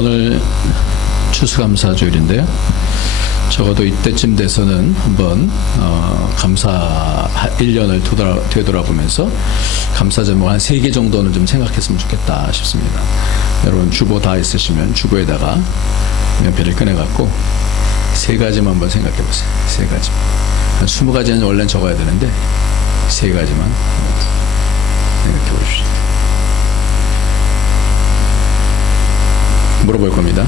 오늘 추수감사주일인데요. 적어도 이때쯤 돼서는 한번 감사 1년을 되돌아보면서 감사 제목 한 3개 정도는 좀 생각했으면 좋겠다 싶습니다. 여러분 주보 다 있으시면 주보에다가 연필을 꺼내갖고 3가지만 한번 생각해 보세요. 3가지. 한 20가지는 원래는 적어야 되는데 3가지만 생각해 보십시오. 물어볼 겁니다.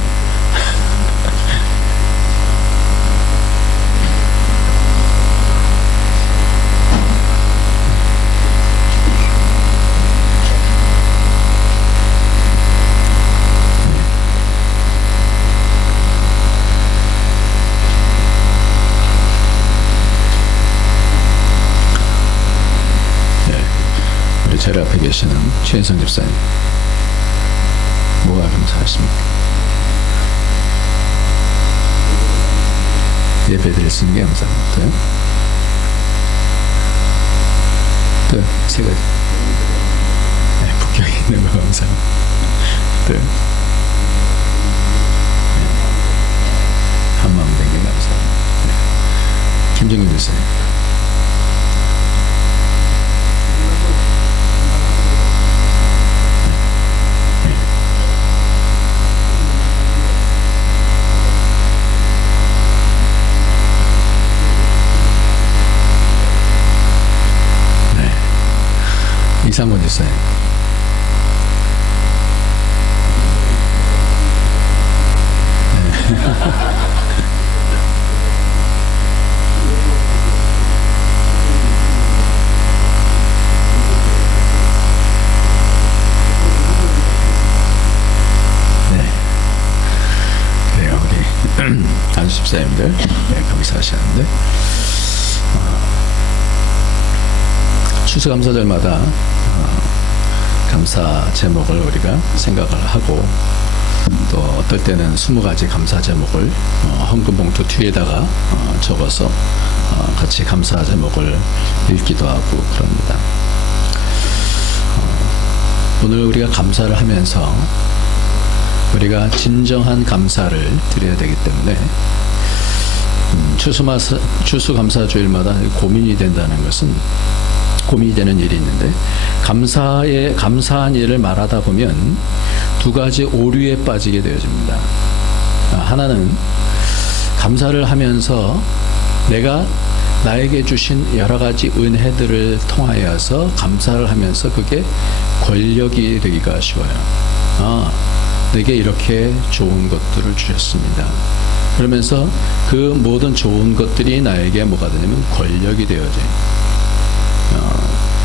자리 앞에 계시는 최인성 집사님, 뭐가 감사하십니까? 예배 드릴 수 있는 게 감사합니다. 또 3가지. 네, 북경에 있는 거 감사합니다. 또 한마음 된 게 감사합니다. 네. 김정근 집사님. 이상권 집사님. 네. 그래요, 우리 안수 집사님들 감사하시는데 추수감사절마다 감사 제목을 우리가 생각을 하고 또 어떨 때는 20가지 감사 제목을 헌금 봉투 뒤에다가 적어서 같이 감사 제목을 읽기도 하고 그럽니다. 오늘 우리가 감사를 하면서 우리가 진정한 감사를 드려야 되기 때문에 추수감사주일마다 고민이 된다는 것은 고민이 되는 일이 있는데 감사한 일을 말하다 보면 2가지 오류에 빠지게 되어집니다. 하나는 감사를 하면서 내가 나에게 주신 여러 가지 은혜들을 통하여서 감사를 하면서 그게 권력이 되기가 쉬워요. 내게 이렇게 좋은 것들을 주셨습니다. 그러면서 그 모든 좋은 것들이 나에게 뭐가 되냐면 권력이 되어져요.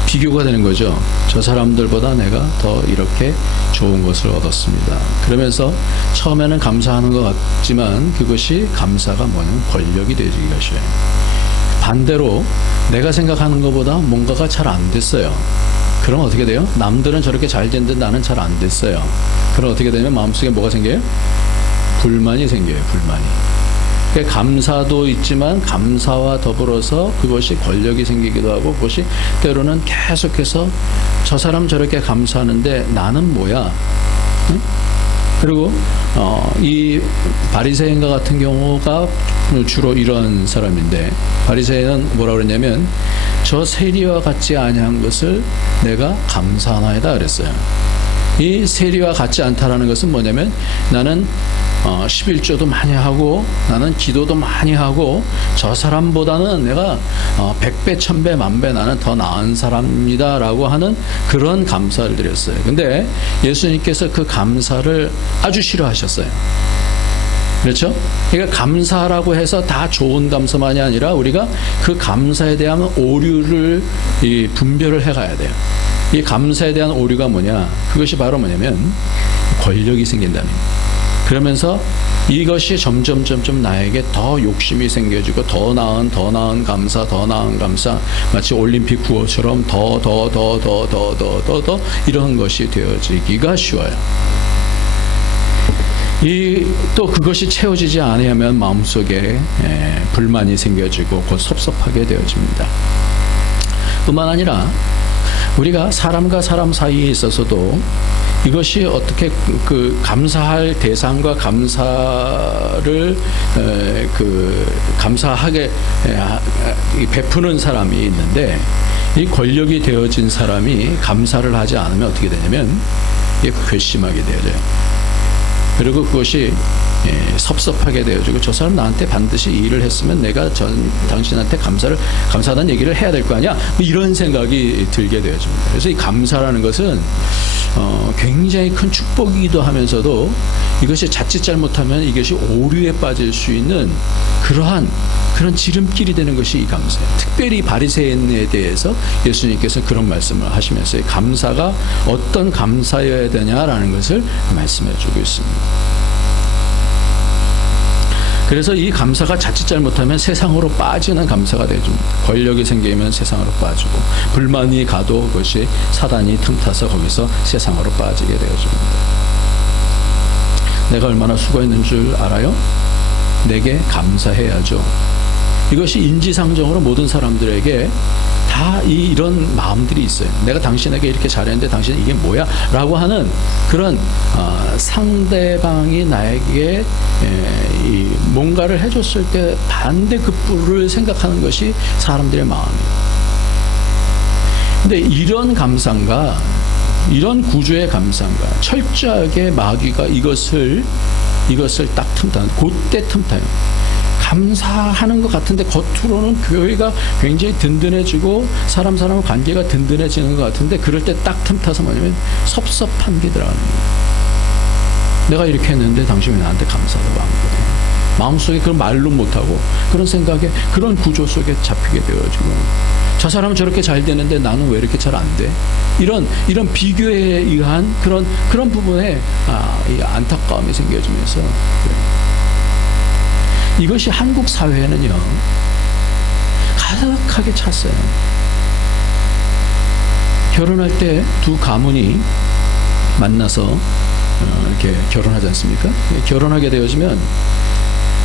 비교가 되는 거죠. 저 사람들보다 내가 더 이렇게 좋은 것을 얻었습니다. 그러면서 처음에는 감사하는 것 같지만 그것이 감사가 뭐냐면 권력이 되기가 쉬워요. 반대로 내가 생각하는 것보다 뭔가가 잘 안 됐어요. 그럼 어떻게 돼요? 남들은 저렇게 잘 됐는데 나는 잘 안 됐어요. 그럼 어떻게 되냐면 마음속에 뭐가 생겨요? 불만이 생겨요. 불만이. 감사도 있지만 감사와 더불어서 그것이 권력이 생기기도 하고 그것이 때로는 계속해서 저 사람 저렇게 감사하는데 나는 뭐야? 응? 그리고 이 바리새인과 같은 경우가 주로 이런 사람인데 바리새인은 뭐라 그랬냐면 저 세리와 같지 아니한 것을 내가 감사하나이다 그랬어요. 이 세리와 같지 않다라는 것은 뭐냐면 나는 11조도 많이 하고 나는 기도도 많이 하고 저 사람보다는 내가 100배, 1000배, 만배 나는 더 나은 사람입니다 라고 하는 그런 감사를 드렸어요. 근데 예수님께서 그 감사를 아주 싫어하셨어요. 그렇죠? 그러니까 감사라고 해서 다 좋은 감사만이 아니라 우리가 그 감사에 대한 오류를 분별을 해가야 돼요. 이 감사에 대한 오류가 뭐냐? 그것이 바로 뭐냐면 권력이 생긴다는 거예요. 그러면서 이것이 점점 나에게 더 욕심이 생겨지고 더 나은 감사, 더 나은 감사, 마치 올림픽 구호처럼 더 이런 것이 되어지기가 쉬워요. 또 그것이 채워지지 않으면 마음속에 불만이 생겨지고 곧 섭섭하게 되어집니다. 뿐만 아니라 우리가 사람과 사람 사이에 있어서도 이것이 어떻게 그 감사할 대상과 감사를 감사하게 베푸는 사람이 있는데, 이 권력이 되어진 사람이 감사를 하지 않으면 어떻게 되냐면 이게 괘씸하게 되어져요. 그리고 그것이 섭섭하게 되어지고, 저 사람 나한테 반드시 이 일을 했으면 내가 당신한테 감사하다는 얘기를 해야 될 거 아니야? 이런 생각이 들게 되어집니다. 그래서 이 감사라는 것은 굉장히 큰 축복이기도 하면서도, 이것이 자칫 잘못하면 이것이 오류에 빠질 수 있는 그런 지름길이 되는 것이 이 감사예요. 특별히 바리새인에 대해서 예수님께서 그런 말씀을 하시면서 감사가 어떤 감사여야 되냐라는 것을 말씀해 주고 있습니다. 그래서 이 감사가 자칫 잘못하면 세상으로 빠지는 감사가 되죠. 권력이 생기면 세상으로 빠지고, 불만이 가도 그것이 사단이 틈타서 거기서 세상으로 빠지게 되어집니다. 내가 얼마나 수고했는 줄 알아요? 내게 감사해야죠. 이것이 인지상정으로 모든 사람들에게 다 이런 마음들이 있어요. 내가 당신에게 이렇게 잘했는데 당신은 이게 뭐야? 라고 하는 그런 상대방이 나에게 뭔가를 해줬을 때 반대급부를 생각하는 것이 사람들의 마음이에요. 근데 이런 감상과 이런 구조의 감상과 철저하게 마귀가 이것을 딱 틈타는, 그때 틈타요. 감사하는 것 같은데 겉으로는 교회가 굉장히 든든해지고 사람 관계가 든든해지는 것 같은데, 그럴 때 딱 틈타서 뭐냐면 섭섭한 게 들어가는 거예요. 내가 이렇게 했는데 당신이 나한테 감사하다고 안 그래. 마음속에 그런 말로 못하고 그런 생각에, 그런 구조 속에 잡히게 되어지고, 저 사람은 저렇게 잘 되는데 나는 왜 이렇게 잘 안 돼? 이런 비교에 의한 그런 부분에 이 안타까움이 생겨지면서 그래요. 이것이 한국 사회에는요 가득하게 찼어요. 결혼할 때 두 가문이 만나서 이렇게 결혼하지 않습니까? 결혼하게 되어지면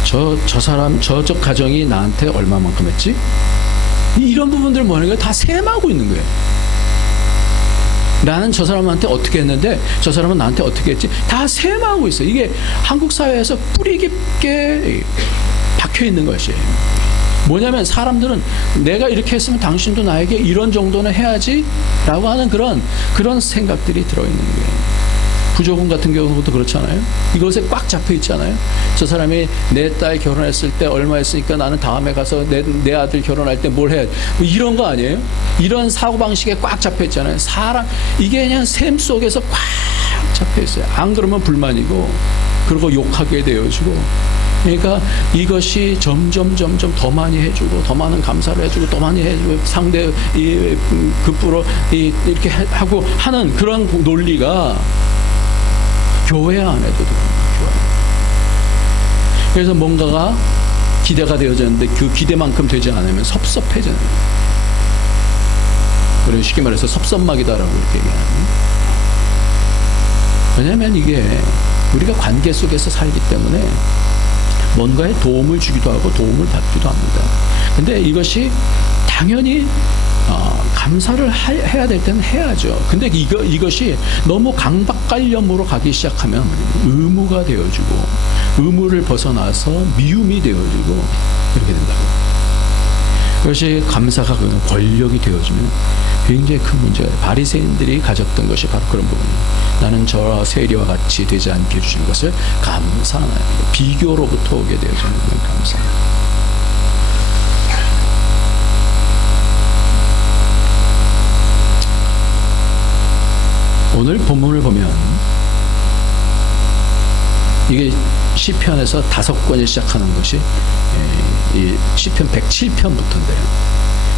저쪽 가정이 나한테 얼마만큼 했지? 이런 부분들 뭐 하는 거예요? 다 셈하고 있는 거예요. 나는 저 사람한테 어떻게 했는데 저 사람은 나한테 어떻게 했지? 다 셈하고 있어요. 이게 한국 사회에서 뿌리 깊게 박혀 있는 것이에요. 뭐냐면 사람들은 내가 이렇게 했으면 당신도 나에게 이런 정도는 해야지 라고 하는 그런 생각들이 들어있는 거예요. 부조금 같은 경우도 그렇잖아요. 이것에 꽉 잡혀 있잖아요. 저 사람이 내 딸 결혼했을 때 얼마 했으니까 나는 다음에 가서 내 아들 결혼할 때 뭘 해야 돼. 뭐 이런 거 아니에요? 이런 사고방식에 꽉 잡혀 있잖아요. 이게 그냥 셈 속에서 꽉 잡혀 있어요. 안 그러면 불만이고, 그리고 욕하게 되어지고, 그러니까 이것이 점점 더 많이 해주고, 더 많은 감사를 해주고, 더 많이 해주고, 상대 급부로 이렇게 하고 하는 그런 논리가 교회 안에도 들어옵니다. 그래서 뭔가가 기대가 되어졌는데 그 기대만큼 되지 않으면 섭섭해지는 거예요. 그래서 쉽게 말해서 섭섭막이다라고 이렇게 얘기하는. 왜냐하면 이게 우리가 관계 속에서 살기 때문에 뭔가에 도움을 주기도 하고 도움을 받기도 합니다. 근데 이것이 당연히 감사를 해야 될 때는 해야죠. 근데 이것이 너무 강박관념으로 가기 시작하면 의무가 되어지고, 의무를 벗어나서 미움이 되어지고 이렇게 된다고. 그것이 감사가 권력이 되어지면 굉장히 큰 문제예요. 바리새인들이 가졌던 것이 바로 그런 부분이에요. 나는 저 세리와 같이 되지 않게 해주신 것을 감사하나요. 비교로부터 오게 되어지는 감사. 오늘 본문을 보면 이게 시편에서 5권이 시작하는 것이 이 시편 107편부터인데요.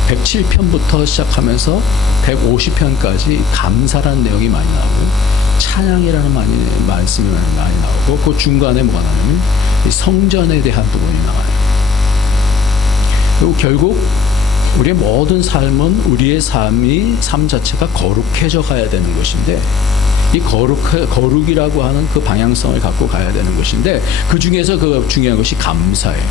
107편부터 시작하면서 150편까지 감사라는 내용이 많이 나오고, 찬양이라는 말씀이 많이 나오고, 그 중간에 뭐가 나오냐면 성전에 대한 부분이 나와요. 그리고 결국 우리의 모든 삶은 우리의 삶 자체가 거룩해져 가야 되는 것인데, 이 거룩이라고 하는 그 방향성을 갖고 가야 되는 것인데, 그 중에서 그 중요한 것이 감사예요.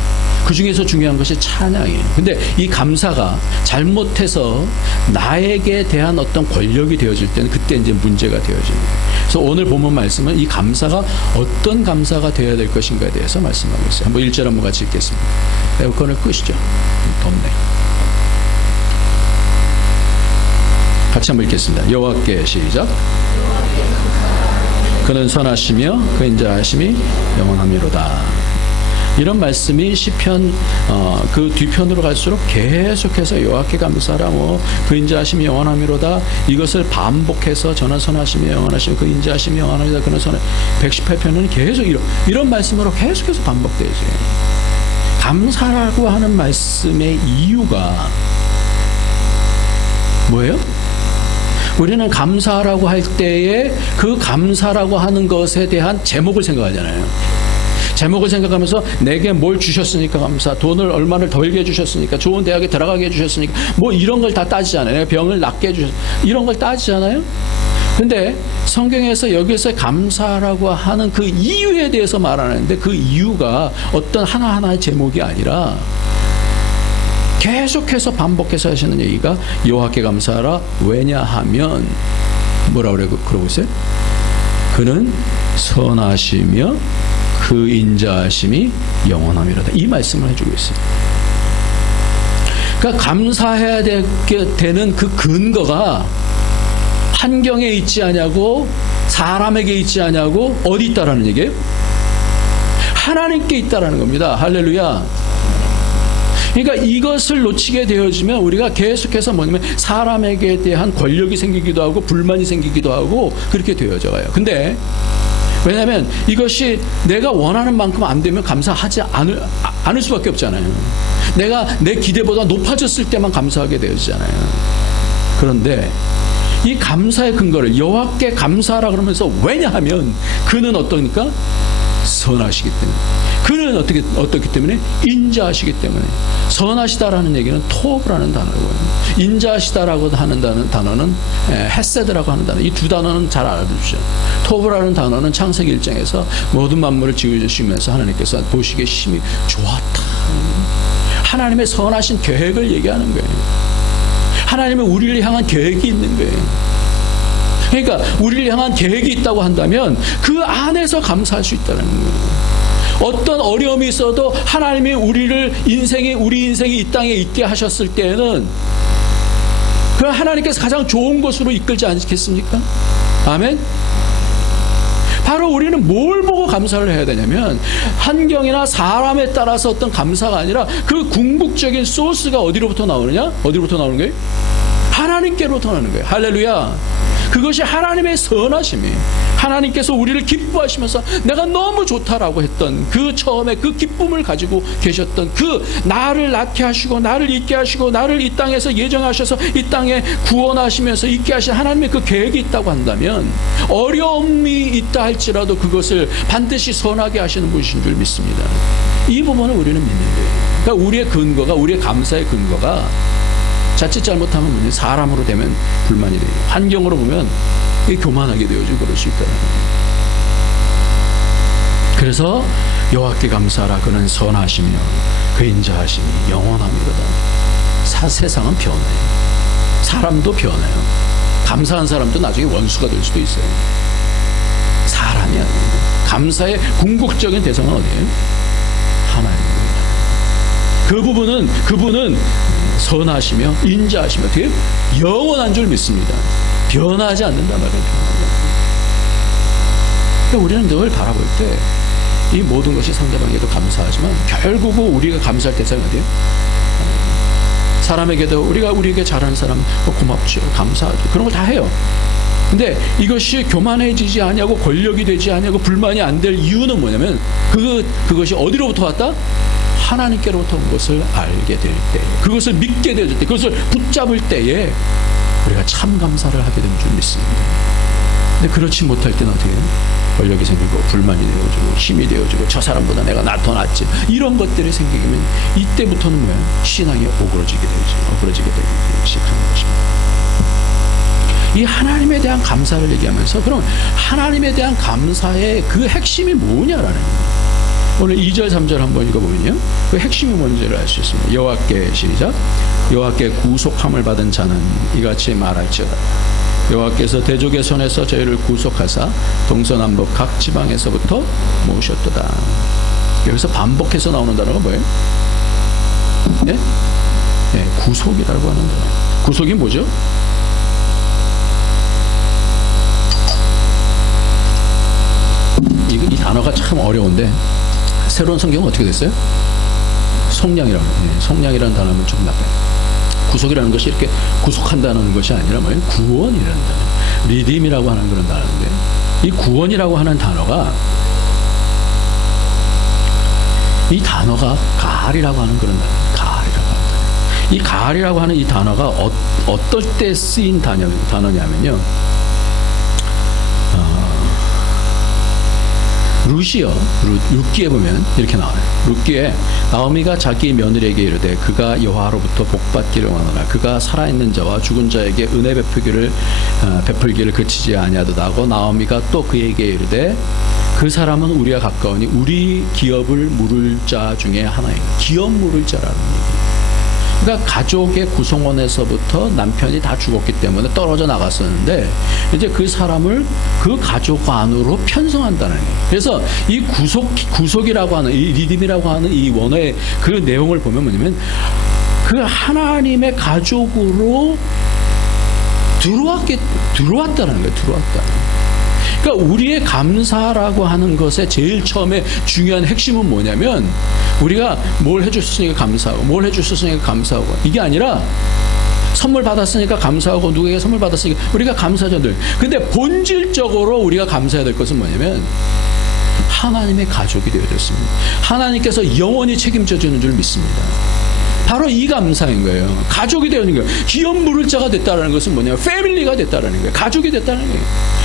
그 중에서 중요한 것이 찬양이에요. 근데 이 감사가 잘못해서 나에게 대한 어떤 권력이 되어질 때는 그때 이제 문제가 되어지는 거예요. 그래서 오늘 본문 말씀은 이 감사가 어떤 감사가 되어야 될 것인가에 대해서 말씀하고 있어요. 한번 1절 한번 같이 읽겠습니다. 에어컨을 끄시죠. 덥네. 같이 한번 읽겠습니다. 여호와께 시작. 그는 선하시며 그 인자하심이 영원하미로다. 이런 말씀이 시편 그 뒤편으로 갈수록 계속해서 여호와께 감사하라, 그 인자하심이 영원하미로다, 이것을 반복해서 저는 선하심이 영원하시며 그 인자하심이 영원하미로다, 그는 선하. 118편은 계속 이런 말씀으로 계속해서 반복되죠. 감사라고 하는 말씀의 이유가 뭐예요? 우리는 감사라고 할 때에 그 감사라고 하는 것에 대한 제목을 생각하잖아요. 제목을 생각하면서 내게 뭘 주셨으니까 감사, 돈을 얼마를 벌게 해주셨으니까, 좋은 대학에 들어가게 해주셨으니까, 이런 걸 다 따지잖아요. 병을 낫게 해주셨으니까 이런 걸 따지잖아요. 근데 성경에서 여기서 감사라고 하는 그 이유에 대해서 말하는데, 그 이유가 어떤 하나하나의 제목이 아니라 계속해서 하시는 얘기가 여호와께 감사하라. 왜냐하면 뭐라고 그러고 있어요? 그는 선하시며 그 인자하심이 영원함이라다. 이 말씀을 해주고 있어요. 그러니까 감사해야 되는 그 근거가 환경에 있지 않냐고, 사람에게 있지 않냐고, 어디 있다라는 얘기예요? 하나님께 있다라는 겁니다. 할렐루야. 그러니까 이것을 놓치게 되어지면 우리가 계속해서 뭐냐면 사람에게 대한 권력이 생기기도 하고 불만이 생기기도 하고 그렇게 되어져가요. 근데 왜냐하면 이것이 내가 원하는 만큼 안 되면 감사하지 않을 수밖에 없잖아요. 내가 내 기대보다 높아졌을 때만 감사하게 되어지잖아요. 그런데 이 감사의 근거를 여호와께 감사하라 그러면서, 왜냐하면 그는 어떠니까? 선하시기 때문에. 그는 어떻기 때문에? 인자하시기 때문에. 선하시다라는 얘기는 토브라는 단어고요. 인자하시다라고 하는 단어는 헤세드라고 하는 단어. 이 두 단어는 잘 알아두십시오. 토브라는 단어는 창세기 1장에서 모든 만물을 지으시면서 하나님께서 보시기에 심히 좋았다. 하나님의 선하신 계획을 얘기하는 거예요. 하나님의 우리를 향한 계획이 있는 거예요. 그러니까 우리를 향한 계획이 있다고 한다면 그 안에서 감사할 수 있다는 거예요. 어떤 어려움이 있어도 하나님이 우리 인생이 이 땅에 있게 하셨을 때에는 그 하나님께서 가장 좋은 것으로 이끌지 않겠습니까? 아멘. 바로 우리는 뭘 보고 감사를 해야 되냐면, 환경이나 사람에 따라서 어떤 감사가 아니라 그 궁극적인 소스가 어디로부터 나오느냐? 어디로부터 나오는 거예요? 하나님께로부터 나오는 거예요. 할렐루야. 그것이 하나님의 선하심이, 하나님께서 우리를 기뻐하시면서 내가 너무 좋다라고 했던 그 처음에 그 기쁨을 가지고 계셨던 그 나를 낳게 하시고 나를 있게 하시고 나를 이 땅에서 예정하셔서 이 땅에 구원하시면서 있게 하신 하나님의 그 계획이 있다고 한다면, 어려움이 있다 할지라도 그것을 반드시 선하게 하시는 분이신 줄 믿습니다. 이 부분을 우리는 믿는 거예요. 그러니까 우리의 근거가, 우리의 감사의 근거가 자칫 잘못하면 사람으로 되면 불만이 돼요. 환경으로 보면 교만하게 되어지고 그럴 수 있다는 거예요. 그래서 여호와께 감사하라. 그는 선하시며 그 인자하심이 영원합니다. 세상은 변해요. 사람도 변해요. 감사한 사람도 나중에 원수가 될 수도 있어요. 사람이 아니에요. 감사의 궁극적인 대상은 어디예요? 하나님입니다. 그분은 선하시며 인자하시며 되게 영원한 줄 믿습니다. 변하지 않는단 말이에요. 그러니까 우리는 늘 바라볼 때 이 모든 것이 상대방에게도 감사하지만 결국은 우리가 감사할 대상이 어디예요? 사람에게도 우리에게 잘하는 사람 고맙죠, 감사하죠, 그런 걸 다 해요. 근데 이것이 교만해지지 않냐고, 권력이 되지 않냐고, 불만이 안 될 이유는 뭐냐면 그것이 어디로부터 왔다? 하나님께로부터 온 것을 알게 될 때, 그것을 믿게 될 때, 그것을 붙잡을 때에 우리가 참 감사를 하게 되는 줄 믿습니다. 근데 그렇지 못할 때는 어떻게 해요? 권력이 생기고 불만이 되어지고 힘이 되어지고 저 사람보다 내가 더 낫지, 이런 것들이 생기면 이때부터는 뭐예요? 신앙이 오그러지게 되기 시작하는 것입니다. 이 하나님에 대한 감사를 얘기하면서 그럼 하나님에 대한 감사의 그 핵심이 뭐냐라는 거예요. 오늘 2절 3절 한번 읽어보면요, 그 핵심이 뭔지를 알 수 있습니다. 여호와께 시작. 여호와께 구속함을 받은 자는 이같이 말할지어다. 여호와께서 대적의 손에서 저희를 구속하사 동서남북 각 지방에서부터 모으셨도다. 여기서 반복해서 나오는 단어가 뭐예요? 네? 네, 구속이라고 하는 단어. 구속이 뭐죠? 이 단어가 참 어려운데 새로운 성경은 어떻게 됐어요? 속량이라고. 네, 속량이라는 단어는 좀 나빠요. 구속이라는 것이 이렇게 구속한다는 것이 아니라 뭐예요? 구원이라는 단어. 리딤이라고 하는 그런 단어인데, 이 구원이라고 하는 단어가, 이 단어가 가알이라고 하는 그런 단어예요. 가알이라고 하는 단어. 이 가알이라고 하는 이 단어가 어떨 때 쓰인 단어냐면요, 룻기에 보면 이렇게 나와요. 룻기에 나오미가 자기 며느리에게 이르되 그가 여호와로부터 복받기를 원하노라. 그가 살아있는 자와 죽은 자에게 은혜 베풀기를 그치지 아니하도다 하고, 나오미가 또 그에게 이르되 그 사람은 우리와 가까우니 우리 기업을 물을 자 중에 하나이니. 기업 물을 자라는 얘기예요. 그러니까 가족의 구성원에서부터 남편이 다 죽었기 때문에 떨어져 나갔었는데, 이제 그 사람을 그 가족 안으로 편성한다는 거예요. 그래서 이 구속이라고 하는, 이 리딤이라고 하는 이 원어의 그 내용을 보면 뭐냐면, 그 하나님의 가족으로 들어왔다는 거예요. 들어왔다. 그러니까 우리의 감사라고 하는 것의 제일 처음에 중요한 핵심은 뭐냐면, 우리가 뭘 해줬으니까 감사하고, 뭘 해줬으니까 감사하고, 이게 아니라 선물 받았으니까 감사하고, 누구에게 선물 받았으니까 우리가 감사하죠 늘. 근데 본질적으로 우리가 감사해야 될 것은 뭐냐면, 하나님의 가족이 되어졌습니다. 하나님께서 영원히 책임져 주는 줄 믿습니다. 바로 이 감사인 거예요. 가족이 되는 거예요. 기업 물을 자가 됐다는 것은 뭐냐면 패밀리가 됐다는 거예요. 가족이 됐다는 거예요.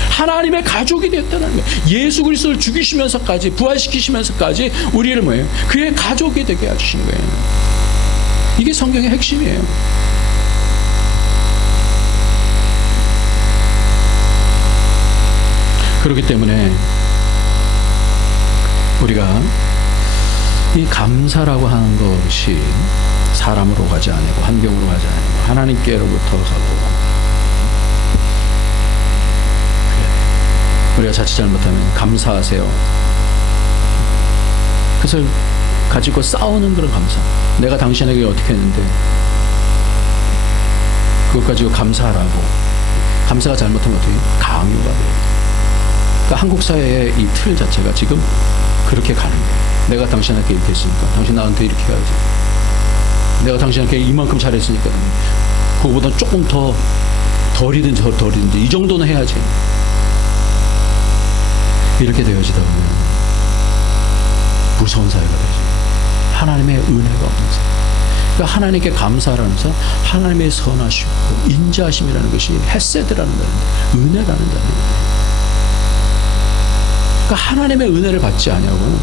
하나님의 가족이 됐다는 거예요. 예수 그리스도를 죽이시면서까지, 부활시키시면서까지 우리를 뭐예요? 그의 가족이 되게 해주신 거예요. 이게 성경의 핵심이에요. 그렇기 때문에 우리가 이 감사라고 하는 것이 사람으로 가지 아니고, 환경으로 가지 아니고, 하나님께로부터 가고, 우리가 자칫 잘못하면 감사하세요, 그래서 가지고 싸우는 그런 감사. 내가 당신에게 어떻게 했는데 그것 가지고 감사하라고. 감사가 잘못하면 어떻게 해요? 강요가 돼요. 그러니까 한국 사회의 이 틀 자체가 지금 그렇게 가는 거예요. 내가 당신한테 이렇게 했으니까 당신 나한테 이렇게 해야지. 내가 당신한테 이만큼 잘했으니까 그거보다 조금 더 덜이든지 이 정도는 해야지. 이렇게 되어지다 보면 무서운 사회가 되죠. 하나님의 은혜가 없는 사회. 그러니까 하나님께 감사하면서 하나님의 선하시고 인자하심이라는 것이 헤세드라는 단어인데, 은혜라는 단어입니다. 그러니까 하나님의 은혜를 받지 않냐고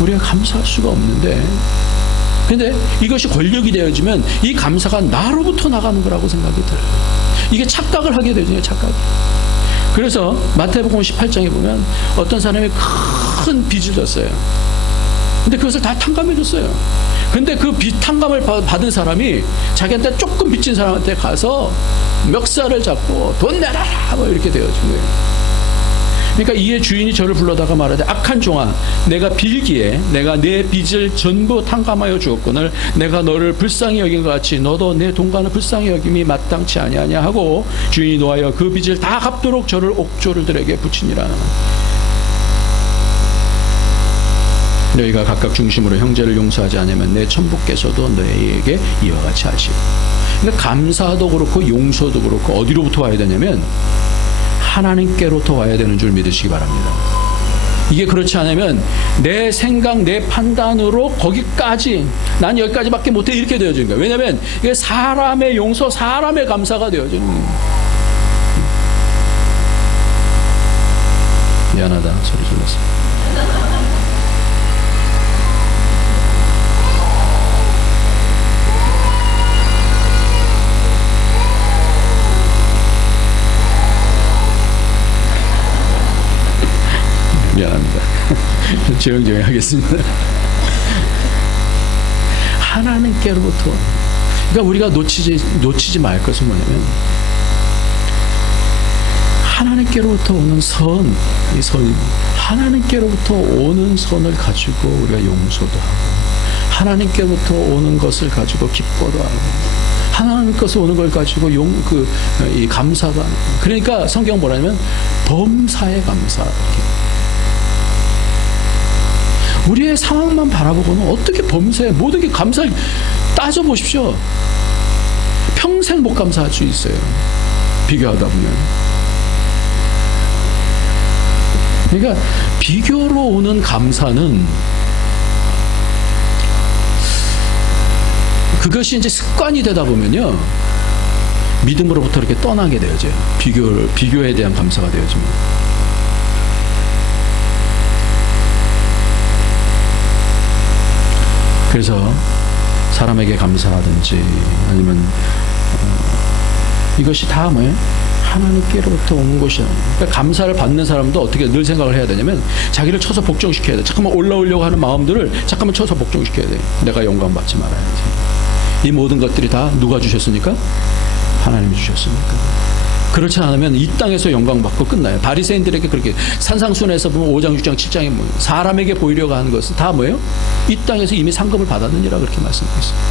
우리가 감사할 수가 없는데, 근데 이것이 권력이 되어지면 이 감사가 나로부터 나가는 거라고 생각이 들어요. 이게 착각을 하게 되죠. 착각. 그래서 마태복음 18장에 보면 어떤 사람이 큰 빚을 졌어요. 근데 그것을 다 탕감해 줬어요. 근데 그 빚 탕감을 받은 사람이 자기한테 조금 빚진 사람한테 가서 멱살을 잡고 돈 내라 뭐 이렇게 되어진 거예요. 그러니까 이에 주인이 저를 불러다가 말하되, 악한 종아, 내가 빌기에 내가 내 빚을 전부 탕감하여 주었거늘 내가 너를 불쌍히 여긴 것 같이 너도 내 동간을 불쌍히 여김이 마땅치 아니하냐 하고, 주인이 노하여 그 빚을 다 갚도록 저를 옥졸들에게 붙이니라. 너희가 각각 중심으로 형제를 용서하지 않으면 내 천부께서도 너희에게 이와 같이 하시고. 그러니까 감사도 그렇고 용서도 그렇고 어디로부터 와야 되냐면 하나님께로부터 와야 되는 줄 믿으시기 바랍니다. 이게 그렇지 않으면 내 생각, 내 판단으로 거기까지, 난 여기까지밖에 못해, 이렇게 되어지는 거예요. 왜냐하면 이게 사람의 용서, 사람의 감사가 되어지는 거예요. 미안하다 소리 질렀어. 미안합니다. 조용조용 하겠습니다. 하나님께로부터, 그러니까 우리가 놓치지 말 것은 뭐냐면 하나님께로부터 오는 선, 이 선, 하나님께로부터 오는 선을 가지고 우리가 용서도 하고, 하나님께로부터 오는 것을 가지고 기뻐도 하고, 하나님께서 오는 걸 가지고 이 감사도 하는. 그러니까 성경 뭐라냐면 범사에 감사. 우리의 상황만 바라보고는 어떻게 범사에 모든 게 감사를 따져 보십시오. 평생 못 감사할 수 있어요. 비교하다 보면. 그러니까 비교로 오는 감사는 그것이 이제 습관이 되다 보면요, 믿음으로부터 이렇게 떠나게 되어져요. 비교에 대한 감사가 되어집니다. 그래서 사람에게 감사하든지 아니면 이것이 다 뭐예요? 하나님께로부터 오는 것이야. 그러니까 감사를 받는 사람도 어떻게 늘 생각을 해야 되냐면 자기를 쳐서 복종시켜야 돼. 잠깐만 올라오려고 하는 마음들을 잠깐만 쳐서 복종시켜야 돼. 내가 영광 받지 말아야지. 이 모든 것들이 다 누가 주셨습니까? 하나님이 주셨습니까? 그렇지 않으면 이 땅에서 영광 받고 끝나요. 바리새인들에게 그렇게 산상순에서 보면 5장, 6장, 7장에 뭐 사람에게 보이려고 하는 것은 다 뭐예요? 이 땅에서 이미 상급을 받았느니라 그렇게 말씀하고 있습니다.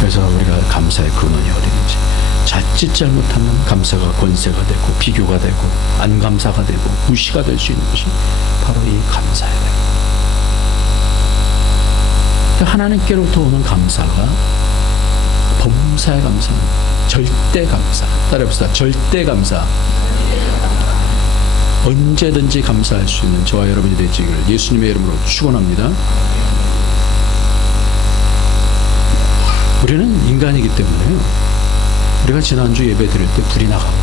그래서 우리가 감사의 근원이 어디든지 자칫 잘못하면 감사가 권세가 되고 비교가 되고 안 감사가 되고 무시가 될 수 있는 것이 바로 이 감사예요. 하나님께로부터 오는 감사가 범사의 감사입니다. 절대 감사. 따라해봅시다. 절대 감사. 언제든지 감사할 수 있는 저와 여러분이 되시기를 예수님의 이름으로 축원합니다. 우리는 인간이기 때문에요. 우리가 지난주 예배 드릴 때 불이 나가고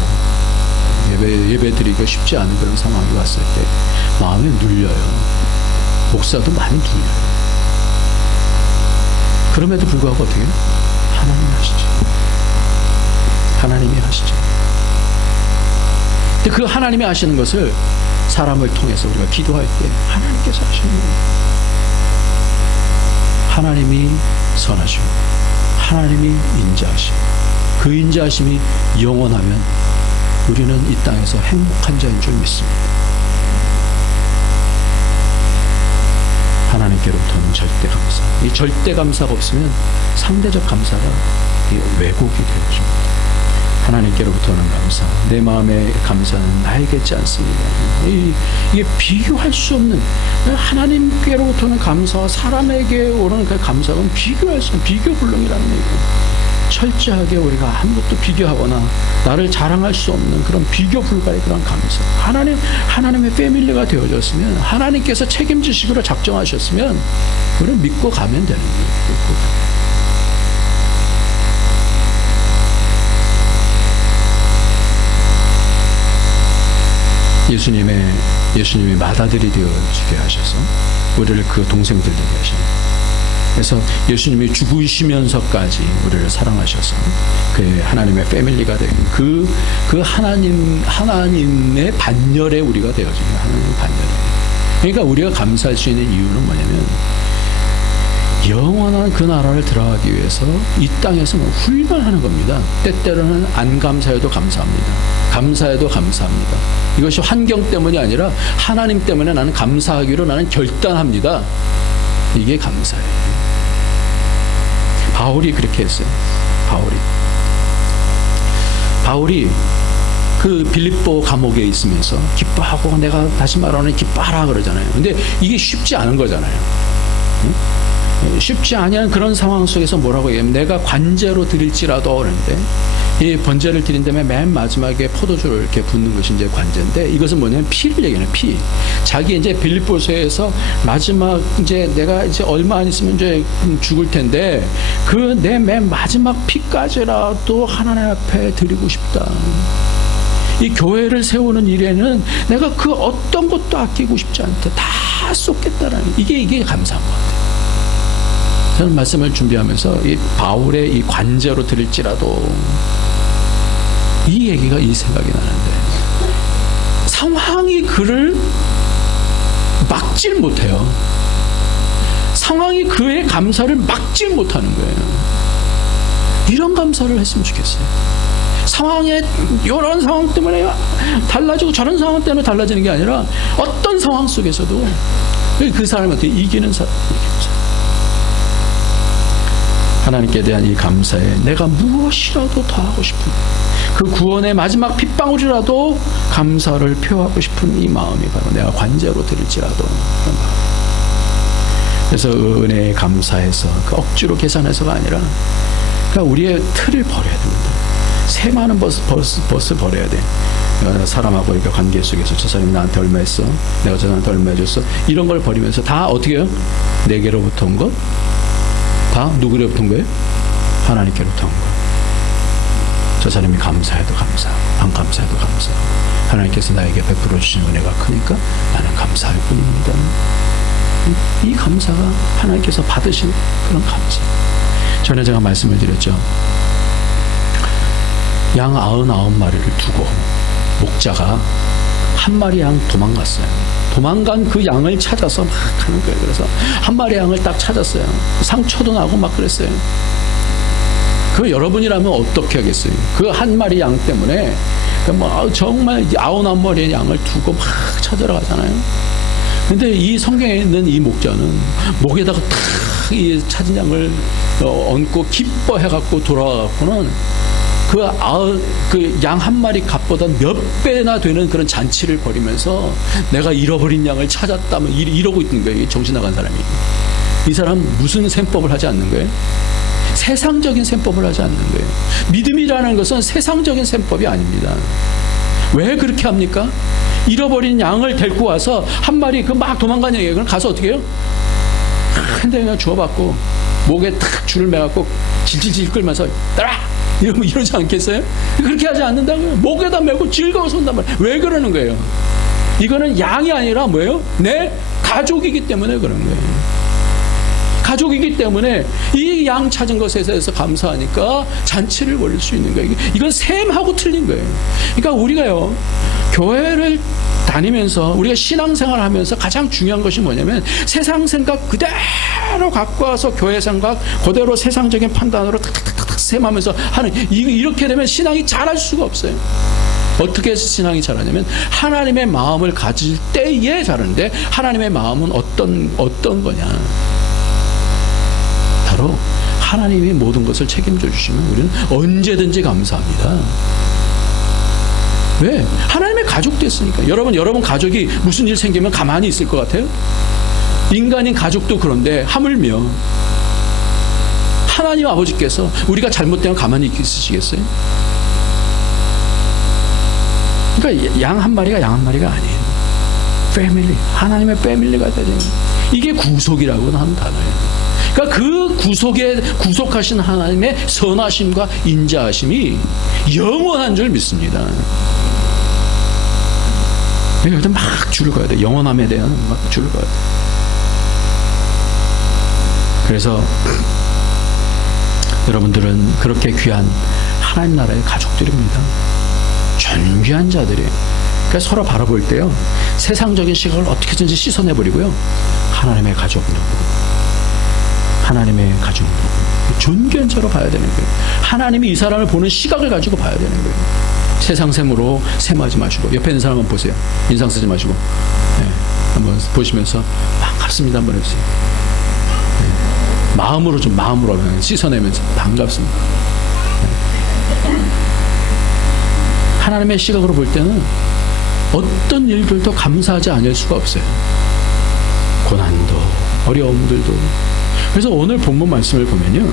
예배 드리기가 쉽지 않은 그런 상황이 왔을 때 마음에 눌려요. 목사도 많이 눌려요. 그럼에도 불구하고 어떻게 해요? 하나님이 하시지. 하나님이 하시지. 근데 그 하나님이 하시는 것을 사람을 통해서 우리가 기도할 때 하나님께서 하시는 거예요. 하나님이 선하시고 하나님이 인자하시고 그 인자하심이 영원하면 우리는 이 땅에서 행복한 자인 줄 믿습니다. 하나님께로부터는 절대 감사. 이 절대 감사가 없으면 상대적 감사가 왜곡이 되어집니다. 하나님께로부터는 감사. 내 마음의 감사는 나에게 있지 않습니다. 이게 비교할 수 없는, 하나님께로부터는 감사와 사람에게 오는 그 감사는 비교할 수 없는 비교불능이라는 얘기예요. 철저하게 우리가 아무것도 비교하거나 나를 자랑할 수 없는 그런 비교 불가의 그런 감사. 하나님의 패밀리가 되어졌으면, 하나님께서 책임지시기로 작정하셨으면 우리는 믿고 가면 되는 거예요. 예수님이 맏아들이 되어주게 하셔서 우리를 그 동생들 되게 하셨습니다. 그래서 예수님이 죽으시면서까지 우리를 사랑하셔서 그 하나님의 패밀리가 된 그 하나님의 반열에 우리가 되어집니다. 하나님의 반열에. 그러니까 우리가 감사할 수 있는 이유는 뭐냐면, 영원한 그 나라를 들어가기 위해서 이 땅에서 훈련하는 겁니다. 때때로는 안 감사해도 감사합니다. 감사해도 감사합니다. 이것이 환경 때문이 아니라 하나님 때문에 나는 감사하기로 나는 결단합니다. 이게 감사예요. 바울이 그렇게 했어요. 바울이 그 빌립보 감옥에 있으면서 기뻐하고, 내가 다시 말하는 기뻐하라 그러잖아요. 근데 이게 쉽지 않은 거잖아요. 쉽지 않은 그런 상황 속에서 뭐라고 얘기하면, 내가 관제로 드릴지라도 그러는데, 이 번제를 드린 다음에 맨 마지막에 포도주를 이렇게 붓는 것이 이제 관제인데, 이것은 뭐냐면 피를 얘기하는 피. 자기 이제 빌립보서에서 마지막 이제 내가 이제 얼마 안 있으면 이제 죽을 텐데, 그 내 맨 마지막 피까지라도 하나님 앞에 드리고 싶다. 이 교회를 세우는 일에는 내가 그 어떤 것도 아끼고 싶지 않다. 다 쏟겠다라는, 이게 감사한 것 같아요. 저는 말씀을 준비하면서 이 바울의 이 관제로 드릴지라도, 이 얘기가 이 생각이 나는데 상황이 그를 막질 못해요. 상황이 그의 감사를 막질 못하는 거예요. 이런 감사를 했으면 좋겠어요. 상황에 이런 상황 때문에 달라지고 저런 상황 때문에 달라지는 게 아니라 어떤 상황 속에서도 그 사람한테 이기는 사람. 하나님께 대한 이 감사에 내가 무엇이라도 더 하고 싶은 그 구원의 마지막 핏방울이라도 감사를 표하고 싶은 이 마음이 바로 내가 관제로 드릴지라도 그런 마음. 그래서 은혜에 감사해서 그 억지로 계산해서가 아니라 그러니까 우리의 틀을 버려야 됩니다. 새 많은 버스 버려야 돼. 사람하고 이렇게 관계 속에서 저 사람이 나한테 얼마 했어? 내가 저 사람한테 얼마 해줬어? 이런 걸 버리면서 다 어떻게 해요? 내게로부터 온 것? 다 누구로부터 온 거예요? 하나님께로부터 온 거. 저 사람이 감사해도 감사하고 안 감사해도 감사하고 하나님께서 나에게 베풀어 주신 은혜가 크니까 나는 감사할 뿐입니다. 이 감사가 하나님께서 받으신 그런 감사. 전에 제가 말씀을 드렸죠. 양 99마리를 두고 목자가 한 마리 양 도망갔어요. 도망간 그 양을 찾아서 막 하는 거예요. 그래서 한 마리 양을 딱 찾았어요. 상처도 나고 막 그랬어요. 그 여러분이라면 어떻게 하겠어요? 그 한 마리 양 때문에 뭐 정말 99마리의 양을 두고 막 찾으러 가잖아요. 근데 이 성경에 있는 이 목자는 목에다가 탁 이 찾은 양을 얹고 기뻐해갖고 돌아와갖고는 그 양 한 마리 값보다 몇 배나 되는 그런 잔치를 벌이면서 내가 잃어버린 양을 찾았다면 이러고 있는 거예요. 정신 나간 사람이. 이 사람 무슨 셈법을 하지 않는 거예요? 세상적인 셈법을 하지 않는 거예요. 믿음이라는 것은 세상적인 셈법이 아닙니다. 왜 그렇게 합니까? 잃어버린 양을 데리고 와서 한 마리 그 막 도망간 양이에요. 그럼 가서 어떻게 해요? 근데 그냥 주워받고 목에 탁 줄을 매갖고 질질질 끌면서 따라! 이러지 않겠어요? 그렇게 하지 않는다고요. 목에다 메고 즐거워서 온단 말이에요. 왜 그러는 거예요? 이거는 양이 아니라 뭐예요? 내 가족이기 때문에 그런 거예요. 가족이기 때문에 이 양 찾은 것에 대해서 감사하니까 잔치를 벌일 수 있는 거예요. 이건 셈하고 틀린 거예요. 그러니까 우리가요, 교회를 다니면서 우리가 신앙생활을 하면서 가장 중요한 것이 뭐냐면 세상 생각 그대로 갖고 와서 교회 생각 그대로 세상적인 판단으로 탁탁탁탁 셈하면서 하는 이렇게 되면 신앙이 자랄 수가 없어요. 어떻게 해서 신앙이 자라냐면 하나님의 마음을 가질 때에 자라는데 하나님의 마음은 어떤 거냐? 바로 하나님이 모든 것을 책임져 주시면 우리는 언제든지 감사합니다. 왜? 하나님의 가족 됐으니까. 여러분 가족이 무슨 일 생기면 가만히 있을 것 같아요? 인간인 가족도 그런데 하물며 하나님 아버지께서 우리가 잘못되면 가만히 있으시겠어요? 그러니까 양 한 마리가 아니에요. 패밀리, 하나님의 패밀리가 되는 이게 구속이라고 하는 단어예요. 그러니까 그 구속하신 하나님의 선하심과 인자하심이 영원한 줄 믿습니다. 그래서 막 줄을 그어야 돼. 영원함에 대한 막 줄을 그어야 돼. 그래서 여러분들은 그렇게 귀한 하나님 나라의 가족들입니다. 존귀한 자들이에요. 그러니까 서로 바라볼 때요, 세상적인 시각을 어떻게든지 씻어내버리고요, 하나님의 가족으로, 하나님의 가족으로 존귀한 자로 봐야 되는 거예요. 하나님이 이 사람을 보는 시각을 가지고 봐야 되는 거예요. 세상 셈으로 셈하지 마시고, 옆에 있는 사람 한번 보세요. 인상 쓰지 마시고, 네, 한번 보시면서 반갑습니다 한번 해주세요. 네, 마음으로 씻어내면서 반갑습니다. 네. 하나님의 시각으로 볼 때는 어떤 일들도 감사하지 않을 수가 없어요. 고난도 어려움들도. 그래서 오늘 본문 말씀을 보면요,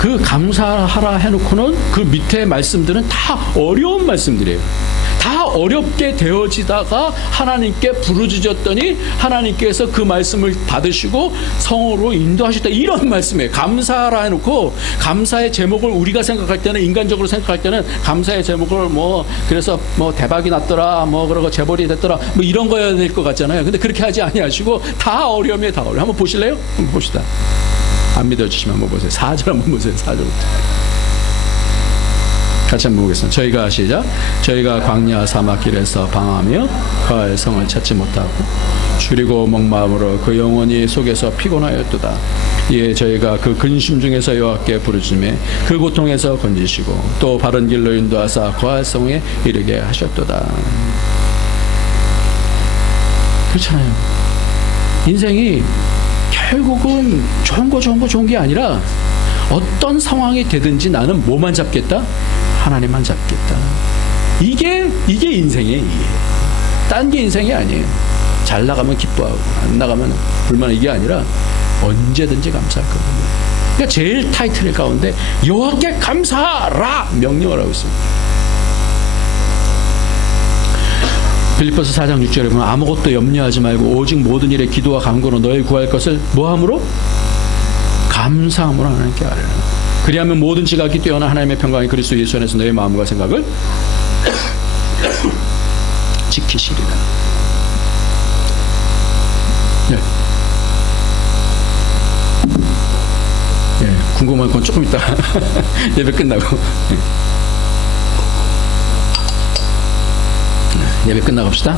그 감사하라 해놓고는 그 밑에 말씀들은 다 어려운 말씀들이에요. 다 어렵게 되어지다가 하나님께 부르짖었더니 하나님께서 그 말씀을 받으시고 성으로 인도하셨다, 이런 말씀이에요. 감사하라 해놓고, 감사의 제목을 우리가 생각할 때는, 인간적으로 생각할 때는 감사의 제목을 그래서 대박이 났더라, 그러고 재벌이 됐더라, 이런 거여야 될 것 같잖아요. 근데 그렇게 하지 아니하시고 다 어려움에 다 어려움. 한번 보실래요? 한번 봅시다. 안 믿어주시면 한번 보세요. 4절 한번 보세요. 4절. 같이 한번 보겠습니다. 저희가 시작. 저희가 광야 사막길에서 방황하며 그의 성을 찾지 못하고 줄이고 목마름으로 그 영혼이 속에서 피곤하였도다. 이에 저희가 그 근심 중에서 여호와께 부르짖음에 그 고통에서 건지시고 또 바른 길로 인도하사 그의 성에 이르게 하셨도다. 그렇잖아요. 인생이 결국은 좋은 게 아니라 어떤 상황이 되든지 나는 뭐만 잡겠다? 하나님만 잡겠다. 이게 인생이에요. 이게. 딴 게 인생이 아니에요. 잘 나가면 기뻐하고 안 나가면 불만하고 이게 아니라 언제든지 감사할 겁니다. 그러니까 제일 타이틀 가운데 여호와께 감사하라 명령을 하고 있습니다. 빌립보서 4장 6절에 보면 아무것도 염려하지 말고 오직 모든 일에 기도와 간구로 너희 구할 것을 뭐함으로? 감사함으로 하나님께 아뢰라. 그리하면 모든 지각이 뛰어난 하나님의 평강이 그리스도 예수 안에서 너희 마음과 생각을 지키시리라. 네. 네, 궁금한 건 조금 이따 예배 끝나고 예배 끝나고 합시다.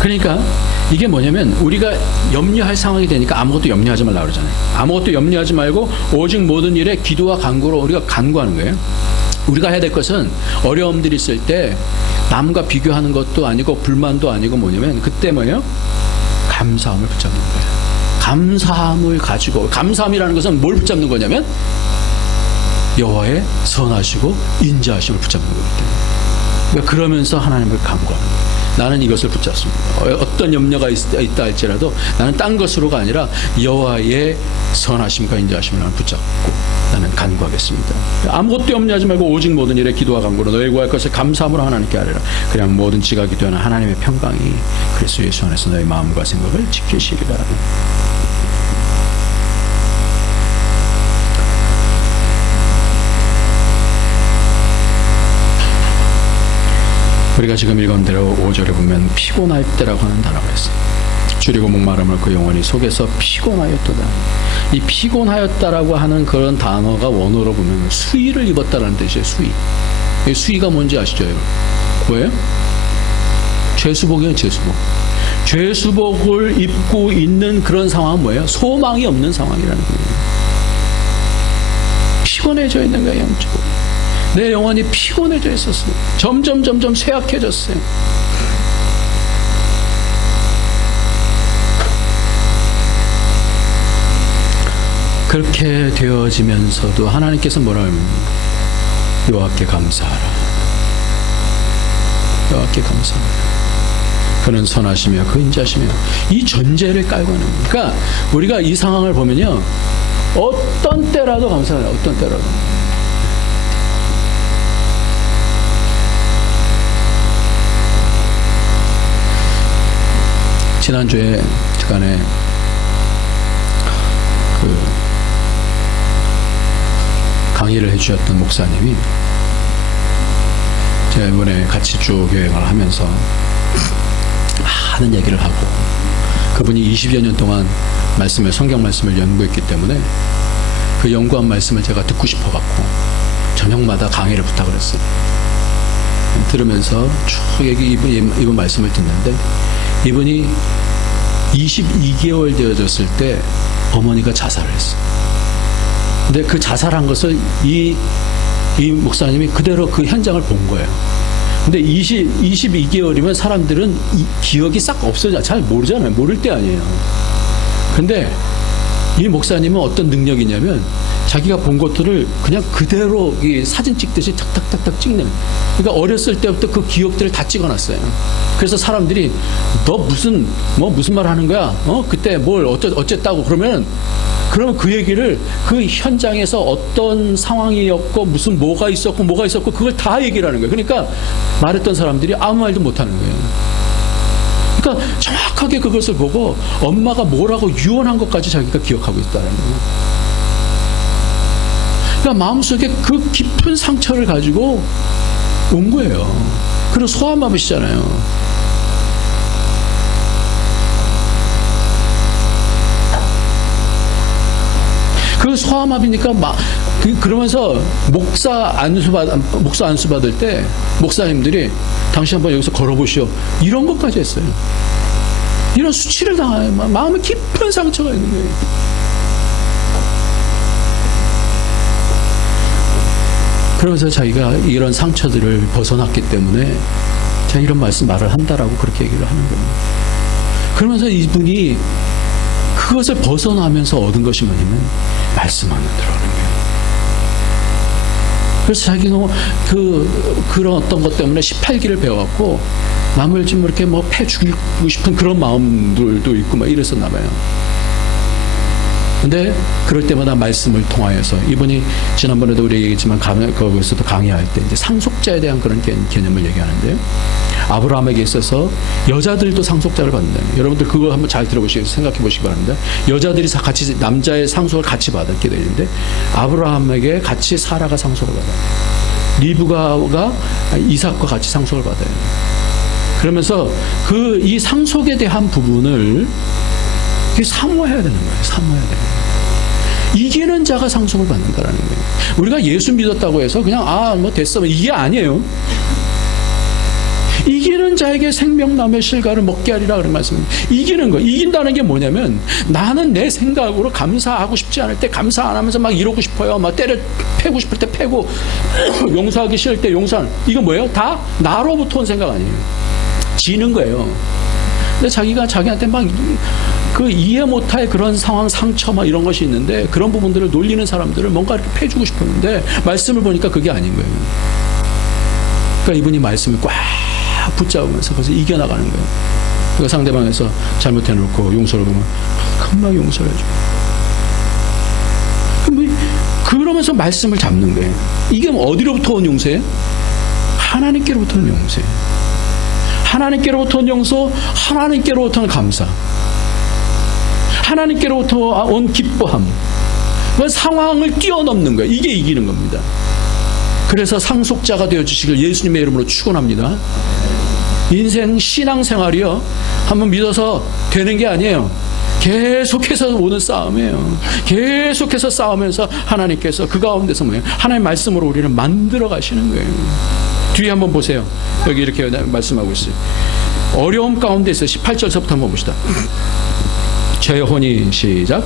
그러니까 이게 뭐냐면 우리가 염려할 상황이 되니까 아무것도 염려하지 말라 그러잖아요. 아무것도 염려하지 말고 오직 모든 일에 기도와 간구로 우리가 간구하는 거예요. 우리가 해야 될 것은 어려움들이 있을 때 남과 비교하는 것도 아니고 불만도 아니고 뭐냐면 그때 뭐예요? 감사함을 붙잡는 거예요. 감사함을 가지고, 감사함이라는 것은 뭘 붙잡는 거냐면 여호와의 선하시고 인자하심을 붙잡는 거거든요. 그러니까 그러면서 하나님을 간구하는 거예요. 나는 이것을 붙잡습니다. 어떤 염려가 있다 할지라도 나는 딴 것으로가 아니라 여호와의 선하심과 인자하심을 나는 붙잡고 나는 간구하겠습니다. 아무것도 염려하지 말고 오직 모든 일에 기도와 간구로 너희 구할 것을 감사함으로 하나님께 아뢰라. 그냥 모든 지각이 되는 하나님의 평강이 그리스도 예수 안에서 너희 마음과 생각을 지키시리라. 우리가 지금 읽은 대로 5절에 보면 피곤할 때라고 하는 단어가 있어요. 줄이고 목마름을 그 영혼이 속에서 피곤하였도다. 이 피곤하였다라고 하는 그런 단어가 원어로 보면 수의를 입었다라는 뜻이에요. 수의. 이 수의가 뭔지 아시죠? 뭐예요? 죄수복이에요. 죄수복. 죄수복을 입고 있는 그런 상황은 뭐예요? 소망이 없는 상황이라는 거예요. 피곤해져 있는 거예요. 영적으로. 내 영혼이 피곤해져 있었어요. 점점 쇠약해졌어요. 그렇게 되어지면서도 하나님께서 뭐라 합니까? 여호와께 감사하라. 여호와께 감사하라. 그는 선하시며 그 인자시며 이 전제를 깔고 하는 거예요. 그러니까 우리가 이 상황을 보면요, 어떤 때라도 감사해요. 어떤 때라도. 지난주에 시간에 강의를 해주셨던 목사님이 제가 이번에 같이 쭉 여행을 하면서 많은 얘기를 하고, 그분이 20여 년 동안 성경 말씀을 연구했기 때문에 그 연구한 말씀을 제가 듣고 싶어 갖고 저녁마다 강의를 부탁을 했어요. 들으면서 쭉 이분 말씀을 듣는데, 이분이 22개월 되어졌을 때 어머니가 자살을 했어요. 근데 그 자살한 것을 이 목사님이 그대로 그 현장을 본 거예요. 근데 22개월이면 사람들은 기억이 싹 없어져. 잘 모르잖아요. 모를 때 아니에요. 근데 이 목사님은 어떤 능력이 있냐면 자기가 본 것들을 그냥 그대로 사진 찍듯이 탁탁탁탁 찍는. 그러니까 어렸을 때부터 그 기억들을 다 찍어놨어요. 그래서 사람들이 너 무슨 말 하는 거야? 그때 뭘 어쨌다고 그러면 그 얘기를 그 현장에서 어떤 상황이었고 뭐가 있었고 그걸 다 얘기를 하는 거예요. 그러니까 말했던 사람들이 아무 말도 못 하는 거예요. 그러니까 정확하게 그것을 보고 엄마가 뭐라고 유언한 것까지 자기가 기억하고 있다는 거예요. 그러니까 마음속에 그 깊은 상처를 가지고 온 거예요. 그리고 소아마비시잖아요. 그 소아마비니까 그러면서 목사 안수 받을 때 목사님들이 당신 한번 여기서 걸어보시오, 이런 것까지 했어요. 이런 수치를 당하여 마음에 깊은 상처가 있는 거예요. 그러면서 자기가 이런 상처들을 벗어났기 때문에 제가 이런 말을 한다라고 그렇게 얘기를 하는 겁니다. 그러면서 이분이 그것을 벗어나면서 얻은 것이 뭐냐면 말씀 안에 들어가는 거예요. 그래서 자기는 그런 어떤 것 때문에 18기를 배워갖고 남을 좀 이렇게 패 죽이고 싶은 그런 마음들도 있고 이랬었나 봐요. 근데 그럴 때마다 말씀을 통하여서, 이분이 지난번에도 우리 얘기했지만 거기서도 강의할 때 이제 상속자에 대한 그런 개념을 얘기하는데요. 아브라함에게 있어서 여자들도 상속자를 받는다. 여러분들 그거 한번 잘 들어보시고 생각해 보시기 바랍니다. 여자들이 같이 남자의 상속을 같이 받게 되는데 아브라함에게 같이 사라가 상속을 받아요. 리브가가 이삭과 같이 상속을 받아요. 그러면서 이 상속에 대한 부분을 사모해야 되는 거예요. 사모해야 되는 거예요. 이기는 자가 상속을 받는다라는 거예요. 우리가 예수 믿었다고 해서 그냥 됐어, 이게 아니에요. 이기는 자에게 생명나무의 실과를 먹게 하리라 그런 말씀입니다. 이기는 거, 이긴다는 게 뭐냐면 나는 내 생각으로 감사하고 싶지 않을 때 감사 안 하면서 이러고 싶어요. 패고 싶을 때 패고 용서하기 싫을 때 용서하는, 이거 뭐예요? 다 나로부터 온 생각 아니에요. 지는 거예요. 근데 자기가 자기한테 이해 못할 그런 상황, 상처 이런 것이 있는데 그런 부분들을 놀리는 사람들을 뭔가 이렇게 패주고 싶었는데 말씀을 보니까 그게 아닌 거예요. 그러니까 이분이 말씀을 꽉 붙잡으면서 그래서 이겨나가는 거예요. 그러니까 상대방에서 잘못해놓고 용서를 보면 금방 용서를 해줘요. 그러면서 말씀을 잡는 거예요. 이게 어디로부터 온 용서예요? 하나님께로부터 온 용서예요. 하나님께로부터 온 용서, 하나님께로부터 온 감사, 하나님께로부터 온 기뻐함, 그 상황을 뛰어넘는 거예요. 이게 이기는 겁니다. 그래서 상속자가 되어주시길 예수님의 이름으로 축원합니다. 인생 신앙생활이요, 한번 믿어서 되는 게 아니에요. 계속해서 오는 싸움이에요. 계속해서 싸우면서 하나님께서 그 가운데서 뭐예요? 하나님의 말씀으로 우리를 만들어 가시는 거예요. 뒤에 한번 보세요. 여기 이렇게 말씀하고 있어요. 어려움 가운데 있어요. 18절서부터 한번 봅시다. 저의 혼이, 시작.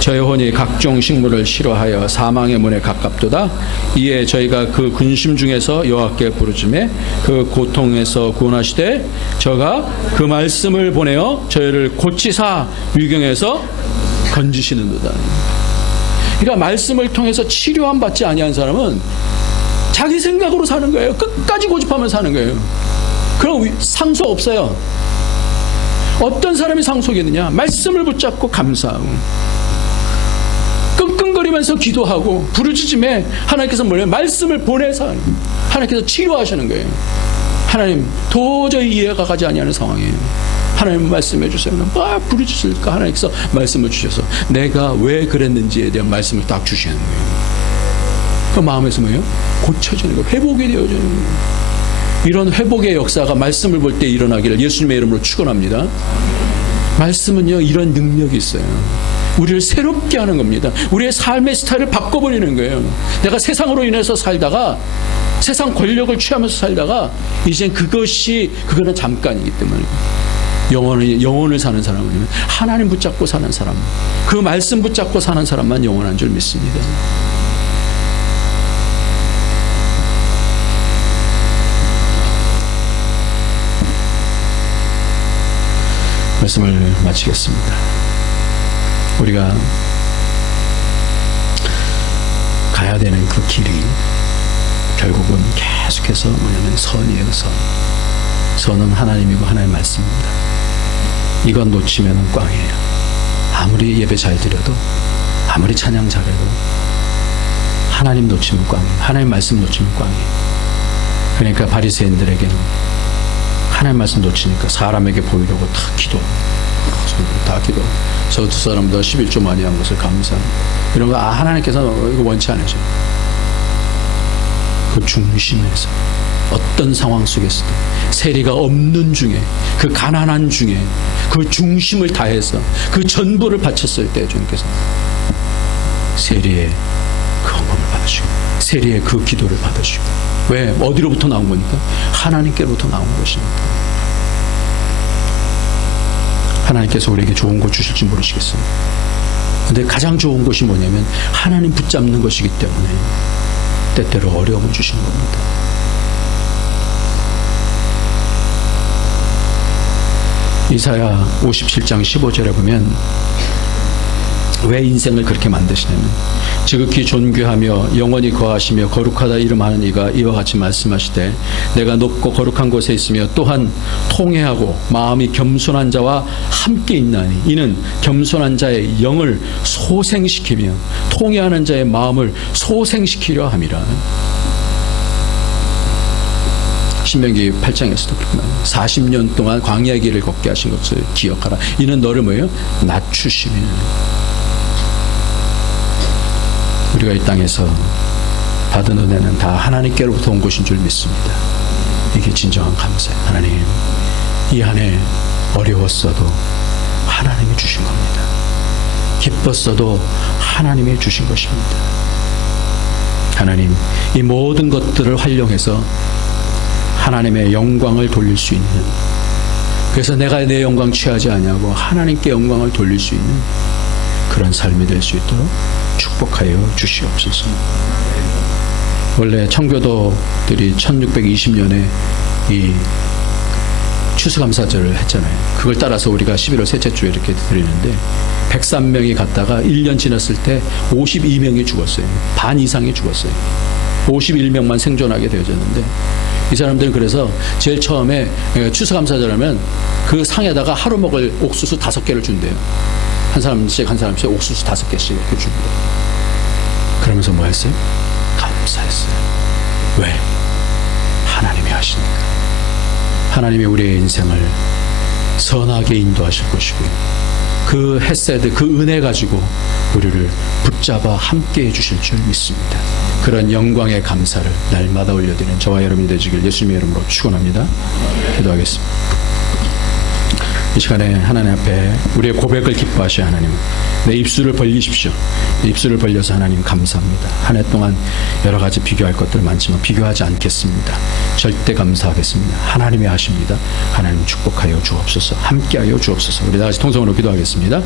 저의 혼이 각종 식물을 싫어하여 사망의 문에 가깝도다. 이에 저희가 그 근심 중에서 여호와께 부르짖매 그 고통에서 구원하시되 저가 그 말씀을 보내어 저희를 고치사 위경에서 건지시는도다. 그러니까 말씀을 통해서 치료함 받지 아니한 사람은 자기 생각으로 사는 거예요. 끝까지 고집하면 사는 거예요. 그럼 상속 없어요. 어떤 사람이 상속이느냐? 말씀을 붙잡고 감사하고 끙끙거리면서 기도하고 부르짖음에 하나님께서 뭐래요? 말씀을 보내서 하나님께서 치료하시는 거예요. 하나님 도저히 이해가 가지 아니하는 상황이에요. 하나님 말씀해 주세요. 부르짖을까? 하나님께서 말씀을 주셔서 내가 왜 그랬는지에 대한 말씀을 딱 주시는 거예요. 그 마음에서 뭐예요? 고쳐지는 거예요. 회복이 되어지는 거예요. 이런 회복의 역사가 말씀을 볼 때 일어나기를 예수님의 이름으로 축원합니다. 말씀은요, 이런 능력이 있어요. 우리를 새롭게 하는 겁니다. 우리의 삶의 스타일을 바꿔버리는 거예요. 내가 세상으로 인해서 살다가 세상 권력을 취하면서 살다가 이젠 그거는 잠깐이기 때문에 영혼을 사는 사람은 하나님 붙잡고 사는 사람, 그 말씀 붙잡고 사는 사람만 영원한 줄 믿습니다. 말씀을 마치겠습니다. 우리가 가야 되는 그 길이 결국은 계속해서 뭐냐면 선이에요. 선은 하나님이고 하나님의 말씀입니다. 이건 놓치면 꽝이에요. 아무리 예배 잘 드려도 아무리 찬양 잘해도 하나님 놓치면 꽝이에요. 하나님 말씀 놓치면 꽝이에요. 그러니까 바리새인들에게는 하나님 말씀 놓치니까 사람에게 보이려고 다 기도. 저 두 사람보다 11조 많이 한 것을 감사합니다. 이런 거 하나님께서 이거 원치 않으셔. 그 중심에서 어떤 상황 속에서도 세리가 없는 중에 그 가난한 중에 그 중심을 다해서 그 전부를 바쳤을 때 주님께서 세리의 그 헌금을 받으시고 세리의 그 기도를 받으시고. 왜? 어디로부터 나온 겁니까? 하나님께로부터 나온 것입니다. 하나님께서 우리에게 좋은 것 주실지 모르시겠어요. 근데 가장 좋은 것이 뭐냐면 하나님 붙잡는 것이기 때문에 때때로 어려움을 주시는 겁니다. 이사야 57장 15절에 보면 왜 인생을 그렇게 만드시냐면 지극히 존귀하며 영원히 거하시며 거룩하다 이름하는 이가 이와 같이 말씀하시되 내가 높고 거룩한 곳에 있으며 또한 통회하고 마음이 겸손한 자와 함께 있나니 이는 겸손한 자의 영을 소생시키며 통회하는 자의 마음을 소생시키려 함이라. 신명기 8장에서도 그렇게 말해요. 40년 동안 광야 길을 걷게 하신 것을 기억하라. 이는 너를 뭐예요? 낮추시며. 우리가 이 땅에서 받은 은혜는 다 하나님께로부터 온 것인 줄 믿습니다. 이게 진정한 감사예요. 하나님, 이 한 해 어려웠어도 하나님이 주신 겁니다. 기뻤어도 하나님이 주신 것입니다. 하나님, 이 모든 것들을 활용해서 하나님의 영광을 돌릴 수 있는, 그래서 내가 내 영광 취하지 아니하고 하나님께 영광을 돌릴 수 있는 그런 삶이 될 수 있도록 축복하여 주시옵소서. 원래 청교도들이 1620년에 이 추수감사절을 했잖아요. 그걸 따라서 우리가 11월 셋째 주에 이렇게 드리는데 103명이 갔다가 1년 지났을 때 52명이 죽었어요. 반 이상이 죽었어요. 51명만 생존하게 되어졌는데 이 사람들은 그래서 제일 처음에 추수감사절 하면 그 상에다가 하루 먹을 옥수수 5개를 준대요. 한 사람씩 옥수수 5개씩 이렇게 줍니다. 그러면서 뭐 했어요? 감사했어요. 왜? 하나님이 하시니까. 하나님이 우리의 인생을 선하게 인도하실 것이고요. 그 헤세드, 그 은혜 가지고 우리를 붙잡아 함께 해주실 줄 믿습니다. 그런 영광의 감사를 날마다 올려드리는 저와 여러분이 되시길 예수님의 이름으로 축원합니다. 기도하겠습니다. 이 시간에 하나님 앞에 우리의 고백을 기뻐하셔야 하나님, 내 입술을 벌리십시오. 입술을 벌려서 하나님 감사합니다. 한 해 동안 여러 가지 비교할 것들 많지만 비교하지 않겠습니다. 절대 감사하겠습니다. 하나님이 하십니다. 하나님 축복하여 주옵소서. 함께하여 주옵소서. 우리 다 같이 통성으로 기도하겠습니다.